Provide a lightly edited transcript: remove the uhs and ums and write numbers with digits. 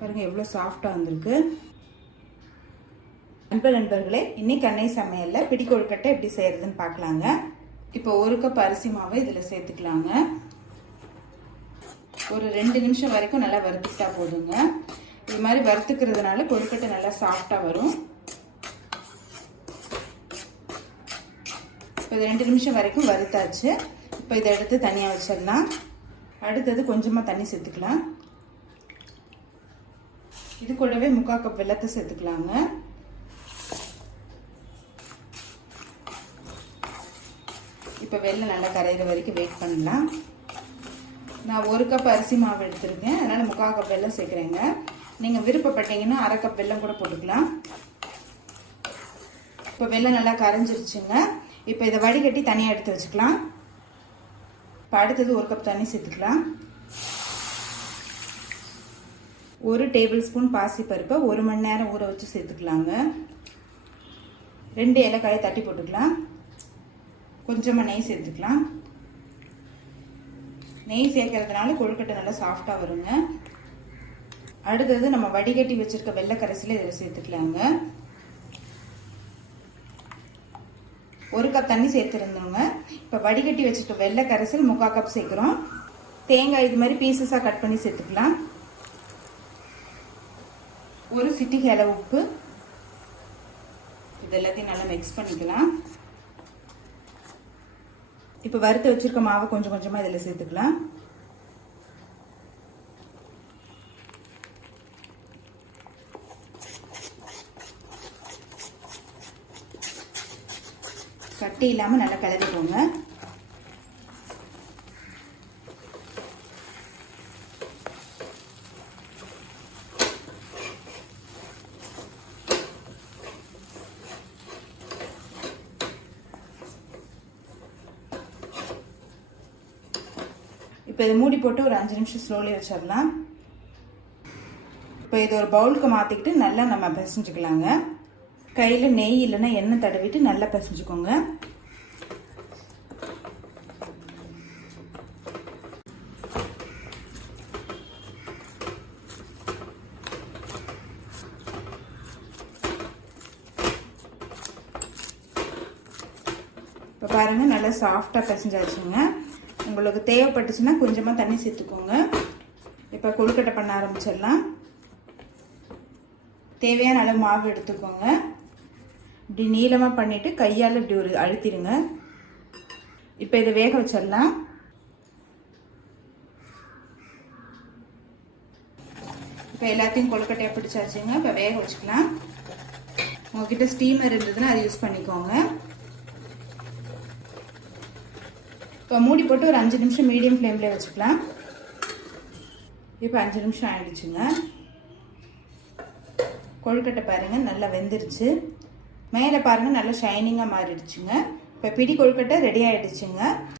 பாருங்கள் எவ்வளோ சாஃப்டாக வந்திருக்கு. நண்பர்களே, இன்னைக்கு அன்னை சமையலில் பிடி கொழுக்கட்டை எப்படி செய்யறதுன்னு பார்க்கலாங்க. இப்போ 1 கப் அரிசி மாவை இதில் சேர்த்துக்கலாங்க. ஒரு 2 நிமிஷம் வரைக்கும் நல்லா வறுத்துக்கிட்டா போதுங்க. இது மாதிரி வறுத்துக்கிறதுனால கொழுக்கட்டை நல்லா சாஃப்டாக வரும். இப்போ 2 நிமிஷம் வரைக்கும் வறுத்தாச்சு. இப்போ இதை எடுத்து தனியாக வச்சிடலாம். அடுத்தது கொஞ்சமாக தண்ணி சேர்த்துக்கலாம். இது கூடவே 3/4 கப் வெல்லத்தை சேர்த்துக்கலாங்க. இப்போ வெல்லம் நல்லா கரையிற வரைக்கும் வெயிட் பண்ணலாம். நான் 1 கப் அரிசி மாவு எடுத்துருக்கேன், அதனால் 3/4 கப் வெல்லம் சேர்க்குறேங்க. நீங்கள் விருப்பப்பட்டீங்கன்னா 1/2 கப் வெல்லம் கூட போட்டுக்கலாம். இப்போ வெல்லம் நல்லா கரைஞ்சிருச்சுங்க. இப்போ இதை வடிகட்டி தனியாக எடுத்து வச்சுக்கலாம். இப்போ அடுத்தது 1 கப் தண்ணி சேர்த்துக்கலாம். 1 டேபிள் ஸ்பூன் பாசிப்பருப்பை 1 மணி நேரம் ஊற வச்சு சேர்த்துக்கலாங்க. 2 ஏலக்காயை தட்டி போட்டுக்கலாம். கொஞ்சமாக நெய் சேர்த்துக்கலாம். நெய் சேர்க்கறதுனால கொழுக்கட்டை நல்லா சாஃப்டாக வருங்க. அடுத்தது நம்ம வடிகட்டி வச்சிருக்க வெள்ளை கரைசலை இதில் சேர்த்துக்கலாங்க. 1 கப் தண்ணி சேர்த்துருந்தோங்க. இப்போ வடிகட்டி வச்சுருக்க வெள்ளை கரைசல் 3/4 கப் சேர்க்குறோம். தேங்காய் இது மாதிரி பீசஸாக கட் பண்ணி சேர்த்துக்கலாம். 1 சிட்டிகை அளவு உப்பு. இது எல்லாத்தையும் நல்லா மிக்ஸ் பண்ணிக்கலாம். இப்போ வறுத்து வச்சிருக்க மாவை கொஞ்சம் கொஞ்சமாக இதில் சேர்த்துக்கலாம். கட்டி இல்லாமல் நல்லா கிளறிக்கோங்க. இப்போ இதை மூடி போட்டு ஒரு 5 நிமிஷம் ஸ்லோலி வச்சிடலாம். இப்போ இதை ஒரு பவுலுக்கு மாற்றிக்கிட்டு நல்லா நம்ம பிசைஞ்சுக்கலாங்க. கையில் நெய் இல்லைன்னா எண்ணெய் தடவிட்டு நல்லா பிசைஞ்சுக்கோங்க. இப்போ பாருங்கள் நல்லா சாஃப்டாக பிசைஞ்சாச்சுங்க. உங்களுக்கு தேவைப்பட்டுச்சுன்னா கொஞ்சமாக தண்ணி சேர்த்துக்கோங்க. இப்போ கொழுக்கட்டை பண்ண ஆரம்பிச்சிடலாம். தேவையான அளவு மாவு எடுத்துக்கோங்க. இப்படி நீளமாக பண்ணிவிட்டு கையால் இப்படி ஒரு அழுத்திடுங்க. இப்போ இதை வேக வச்சிடலாம். இப்போ எல்லாத்தையும் கொழுக்கட்டையாக பிடிச்சாச்சுங்க. இப்போ வேக வச்சுக்கலாம். உங்ககிட்ட ஸ்டீமர் இருந்ததுன்னா அதை யூஸ் பண்ணிக்கோங்க. இப்போ மூடி போட்டு ஒரு 5 நிமிஷம் மீடியம் ஃப்ளேமில் வச்சுக்கலாம். இப்போ 5 நிமிஷம் ஆயிடுச்சுங்க. கொழுக்கட்டை பாருங்கள் நல்லா வெந்துருச்சு. மேலே பாருங்கள் நல்லா ஷைனிங்காக மாறிடுச்சுங்க. இப்போ பிடி கொழுக்கட்டை ரெடி ஆகிடுச்சுங்க.